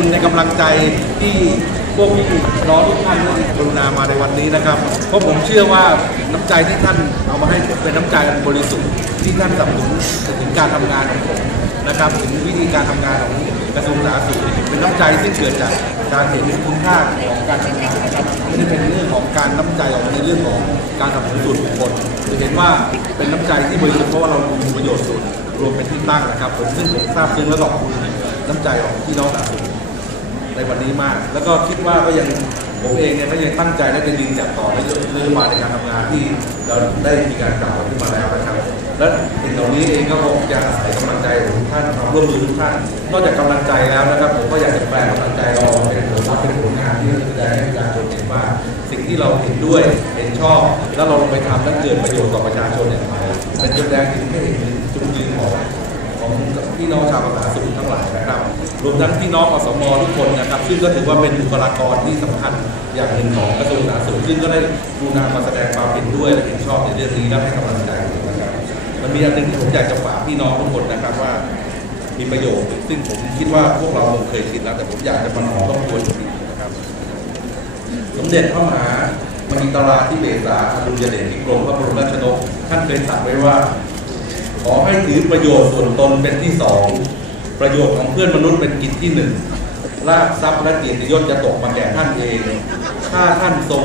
คุณในกำลังใจที่พวกพี่น้องทุกท่านที่กรุณามาในวันนี้นะครับ เพราะผมเชื่อว่าน้ำใจที่ท่านเอามาให้ผมเป็นน้ำใจอันบริสุทธิ์ที่ท่านสนับสนุนถึงการทำงานของผมนะครับถึงวิธีการทำงานของกระทรวงสาธารณสุขเป็นน้ำใจที่เกิดจากการเห็นคุณค่าของการทำงานนะครับไม่ได้เป็นเรื่องของการน้ำใจออกมาในเรื่องของการสับสนุนส่วนบุคคลจะเห็นว่าเป็นน้ำใจที่บริสุทธิ์เพราะว่าเราดูประโยชน์ส่วนรวมเป็นที่ตั้งนะครับผมซึ่งผมทราบซึ้งและขอบคุณน้ำใจของพี่น้องสาธารณสุข ในวันนี้มาก แล้วก็คิดว่าก็ยังผมเองเนี่ยก็ยังตั้งใจและจะยืนหยัดต่อในนโยบายในการทำงานที่เราได้มีการกล่าวขึ้นมาแล้วนะครับ และสิ่งเหล่านี้เองก็คงจะอาศัยกำลังใจของทุกท่านความร่วมมือทุกท่าน นอกจากกำลังใจแล้วนะครับ ผมก็อยากจะแปลกำลังใจเราเป็นผลลัพธ์เป็นผลงานที่จะแสดงให้ประชาชนเห็นว่า สิ่งที่เราเห็นด้วยเห็นชอบ แล้วเราลงไปทำและเกิดประโยชน์ต่อประชาชนอย่างไรเป็นจุดแดงถึงให้เห็นจุดยืนของของพี่น้องชาวสาธาสุขทั้งหลายนะ รวมทั้งพี่น้องอสมทุกคนนะครับ ซึ่งก็ถือว่าเป็นบุคลากรที่สำคัญอย่างหนึ่งของกระทรวงสาธารณสุขซึ่งก็ได้กรุณามาแสดงความเห็นด้วยและเห็นชอบในเรื่องนี้และให้กำลังใจนะครับมันมีอันหนึ่งที่ผมอยากจะฝากพี่น้องทุกคนนะครับว่ามีประโยชน์ ซึ่งผมคิดว่าพวกเราคงเคยคิดแล้ว แต่ผมอยากจะมาขอต้องทวนอีกทีนะครับ สมเด็จพระมหามณีตราธิเบศาอดุลยเดชที่กรมพระบรมราชนกท่านเคยตรัสไว้ว่า ขอให้ถือประโยชน์ส่วนตนเป็นที่สอง ประโยชน์ของเพื่อนมนุษย์เป็นกิจที่หนึ่งลาบทรัพย์และเกียรติยศจะตกมาแก่ท่านเอง ถ้าท่านทรง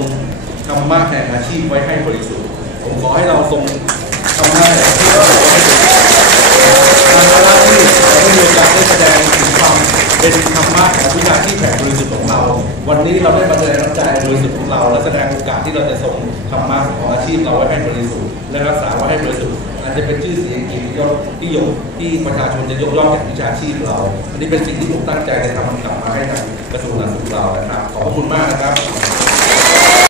ธรรมะแห่งอาชีพไว้ให้บริสุทธิ์ ผมขอให้เราทรงธรรมะแห่งอาชีพไว้ให้บริสุทธิ์การละละที่เราได้มีโอกาสได้แสดงถึงความเป็น วิชาชีพแผ่บริสุทธิ์ของเรา วันนี้เราได้มาแสดงน้ำใจบริสุทธิ์ของเรา และแสดงโอกาสที่เราจะส่งธรรมะของอาชีพเราไว้ให้บริสุทธิ์และรักษาไว้ให้บริสุทธิ์อาจจะเป็นชื่อเสียงเกียรติยศที่ยกที่ประชาชนจะยกย่องแก่วิชาชีพเรา อันนี้เป็นสิ่งที่ผมตั้งใจจะทำกลับมาให้ทางกระทรวงสาธารณสุขเรานะครับขอบคุณมากนะครับ